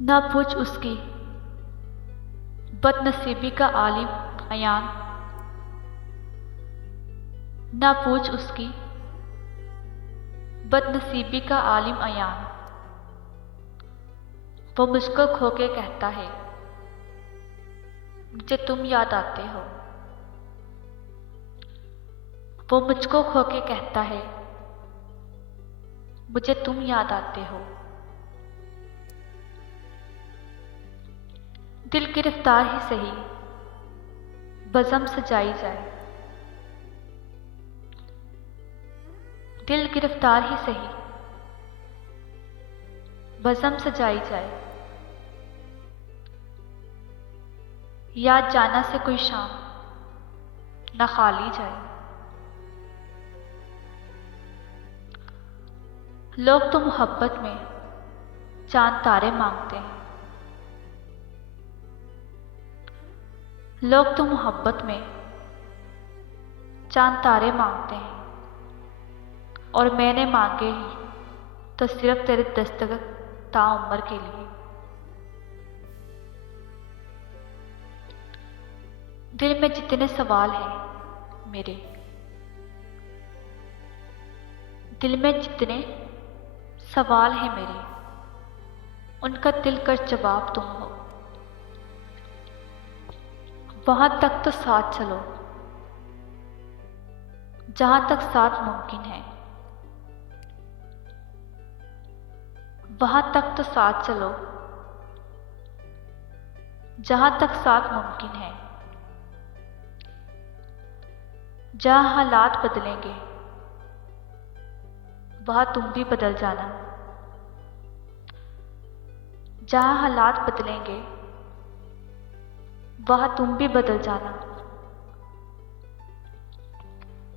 ना पूछ उसकी बदनसीबी का आलिम अयान, ना पूछ उसकी बदनसीबी का आलिम अयान। वो मुझको खो के कहता है, मुझे तुम याद आते हो। वो मुझको खो के कहता है, मुझे तुम याद आते हो। दिल गिरफ्तार ही सही, बज़म सजाई जाए। दिल गिरफ्तार ही सही, बज़म सजाई जाए। याद जाना से कोई शाम न खाली जाए। लोग तो मोहब्बत में चांद तारे मांगते हैं। लोग तो मोहब्बत में चांद तारे मांगते हैं, और मैंने मांगे ही तो सिर्फ तेरे दस्तखत ताउम्र के लिए। दिल में जितने सवाल हैं मेरे, दिल में जितने सवाल हैं मेरे, उनका दिल कर जवाब तुम हो। वहां तक तो साथ चलो जहां तक साथ मुमकिन है। वहां तक तो साथ चलो जहां तक साथ मुमकिन है। जहां हालात बदलेंगे वहां तुम भी बदल जाना। जहां हालात बदलेंगे वहां तुम भी बदल जाना।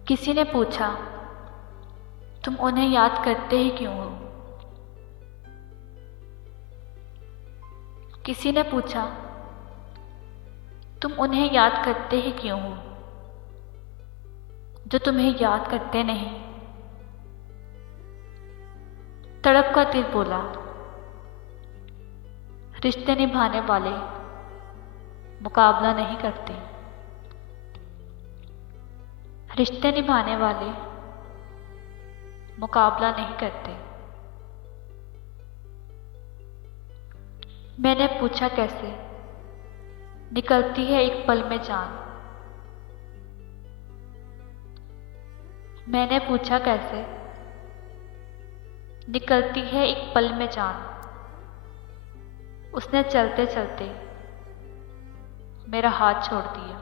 किसी ने पूछा, तुम उन्हें याद करते ही क्यों हो? किसी ने पूछा, तुम उन्हें याद करते ही क्यों हो जो तुम्हें याद करते नहीं? तड़प का दिल बोला, रिश्ते निभाने वाले मुकाबला नहीं करते। रिश्ते निभाने वाले मुकाबला नहीं करते। मैंने पूछा, कैसे निकलती है एक पल में जान? मैंने पूछा, कैसे निकलती है एक पल में जान? उसने चलते चलते मेरा हाथ छोड़ दिया।